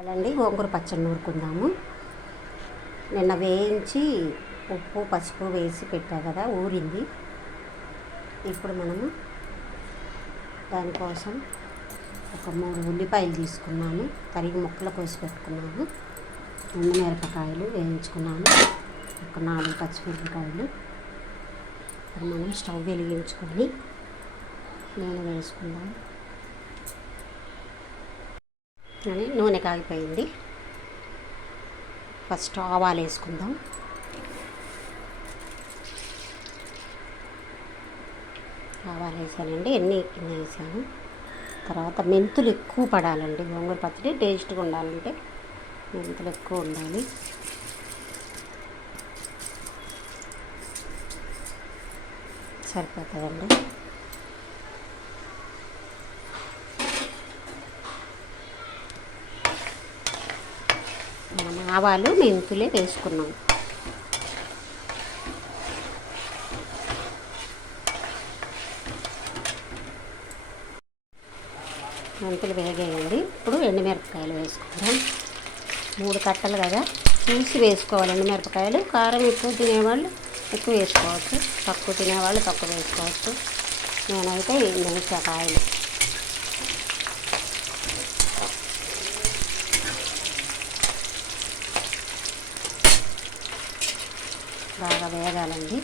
అలాండి గోంగూర పచ్చడి నూరుకుందాము. నిన్న వేయించి ఉప్పు పసుపు వేసి పెట్టా కదా, ఊరింది. ఇప్పుడు మనము దానికోసం ఒక 3 ఉల్లిపాయలు తీసుకున్నాను, తరిగి ముక్కలు కోసి పెట్టుకున్నాను. 2 మిరపకాయలు వేయించుకున్నాను, ఒక 4 పచ్చిమిరపకాయలు. ఇప్పుడు మనం స్టవ్ వెలిగించుకొని నూనె వేసుకుందాం. నూనె కాగిపోయింది. ఫస్ట్ ఆవాలు వేసుకుందాం. ఆవాలు వేసానండి, ఎన్ని వేసాను. తర్వాత మెంతులు ఎక్కువ పడాలండి. గోంగూర పచ్చడి టేస్ట్గా ఉండాలంటే మెంతులు ఎక్కువ ఉండాలి. సరిపోతుందండి. మనం ఆవాలు మెంతులే వేసుకున్నాం. మెంతులు వేగేయండి. ఇప్పుడు ఎండుమిరపకాయలు వేసుకుందాం. 3 కట్టలు కదా, చూసి వేసుకోవాలి. ఎండుమిరపకాయలు కారం ఎక్కువ తినేవాళ్ళు ఎక్కువ వేసుకోవచ్చు, తక్కువ తినేవాళ్ళు తక్కువ వేసుకోవచ్చు. నేనైతే మిరపకాయలు బాగా వేగాలండి.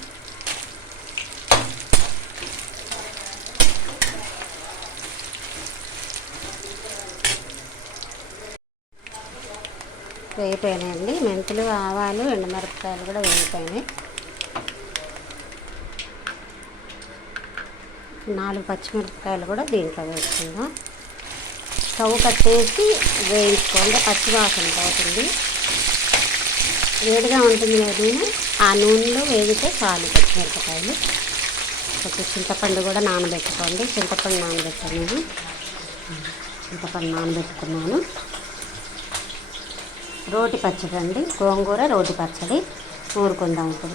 వేగిపోయినాయండి. మెంతులు ఆవాలు ఎండుమిరపకాయలు కూడా వేగిపోయినాయి. 4 పచ్చిమిరపకాయలు కూడా దీంట్లో వేసుకుందాం. స్టవ్ కట్టేసి వేయించుకోండి, పచ్చివాసన పోతుంది. వేడిగా ఉంటుంది నూనె, ఆ నూనెలో వేగితే చాలు పచ్చిమిరపకాయలు. కొంచెం చింతపండు కూడా నానబెట్టుకోండి. చింతపండు నానబెట్టాను, చింతపండు నానబెట్టుకున్నాను. రోటి పచ్చడి అండి, గోంగూర రోటి పచ్చడి ఊరుకుందాం. ఇప్పుడు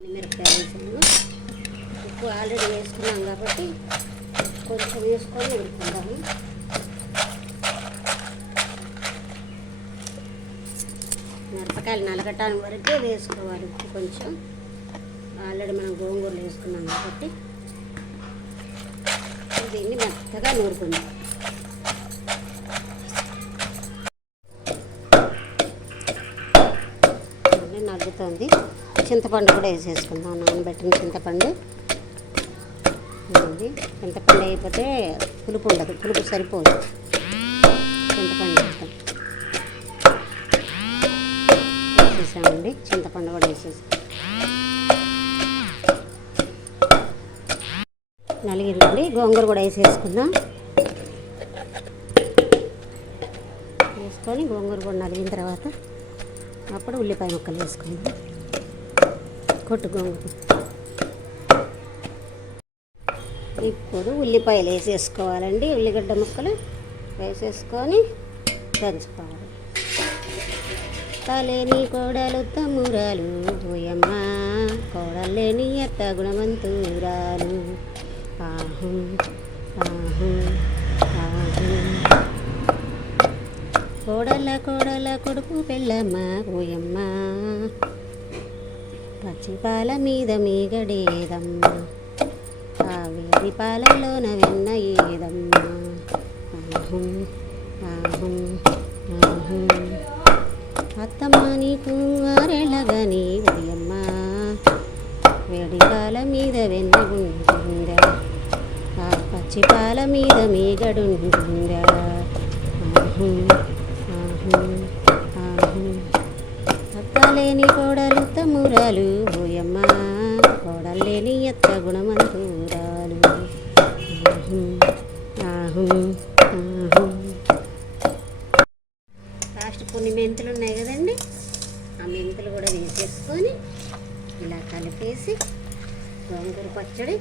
మిరపకాయలు వేసాను, ఉప్పు ఆల్రెడీ వేసుకున్నాం కాబట్టి కొంచెం వేసుకొని ఊరుకుందాము. మిరపకాయలు నలగటానికి వరకే వేసుకోవాలి ఉప్పు కొంచెం. ఆల్రెడీ మనం గోంగూరలు వేసుకున్నాం కాబట్టి దీన్ని మెత్తగా నూరుకుందాం. నగ్గుతుంది. చింతపండు కూడా వేసేసుకుందాం, నానబెట్టిన చింతపండు. చింతపండు అయిపోతే పులుపు ఉండదు, పులుపు సరిపోదు. చింతపండు వేసేసామండి, చింతపండు కూడా వేసేసాం. నలిగిందండి. గోంగూర కూడా వేసేసుకుందాం. వేసుకొని గోంగూర కూడా నలిగిన తర్వాత అప్పుడు ఉల్లిపాయ ముక్కలు వేసుకుందాం. కొట్టు గోంగూర. ఇప్పుడు ఉల్లిపాయలు వేసేసుకోవాలండి. ఉల్లిగడ్డ ముక్కలు వేసేసుకొని దంచుకోవాలి. తలేని కోడలు తమ్మురాలు పోయమ్మ, కోడలేని అత్త గుణవంతురాలు. ఆహు ఆహు ఆహు, కోడల కొడుకు పెళ్ళమ్మ పోయమ్మ, పచ్చిపాల మీద మీగడేదమ్మ, కావేరి పాలలోన వెన్న ఏదమ్మ. ఆహు ఆహు ఆహు, అత్తమ్మ నీకు 6 ఏళ్ళగాని పోయమ్మ, వేడి పాల మీద వెన్న ఉంటుందా, ఆ పచ్చిపాల మీద మీగడుంటుందా. ఆహు ఆహు ఆహు, అత్తలేని కోడలు తమ్మురాలు పోయమ్మ, కోడలేని అత్త గుణవంతురాలు. ఆహు ఆహు ఆహు. లాస్ట్ కొన్ని మెంతులు ఉన్నాయి కదండి, ఆ మెంతులు కూడా వేసేసుకొని ఇలా కలిపేసి గోంగూర పచ్చడి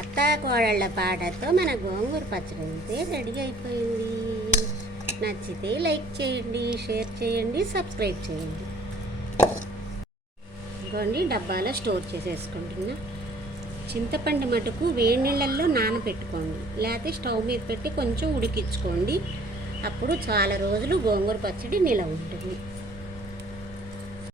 అత్త కోడళ్ళ పాటతో మన గోంగూర పచ్చడి అయితే రెడీ అయిపోయింది. నచ్చితే లైక్ చేయండి, షేర్ చేయండి, సబ్స్క్రైబ్ చేయండి. ఇదిగోండి డబ్బాలో స్టోర్ చేసేసుకుంటున్నా. చింతపండు మటుకు వేడి నీళ్ళల్లో నానబెట్టుకోండి, లేకపోతే స్టవ్ మీద పెట్టి కొంచెం ఉడికించుకోండి. అప్పుడు చాలా రోజులు గోంగూర పచ్చడి నిలవ ఉంటుంది.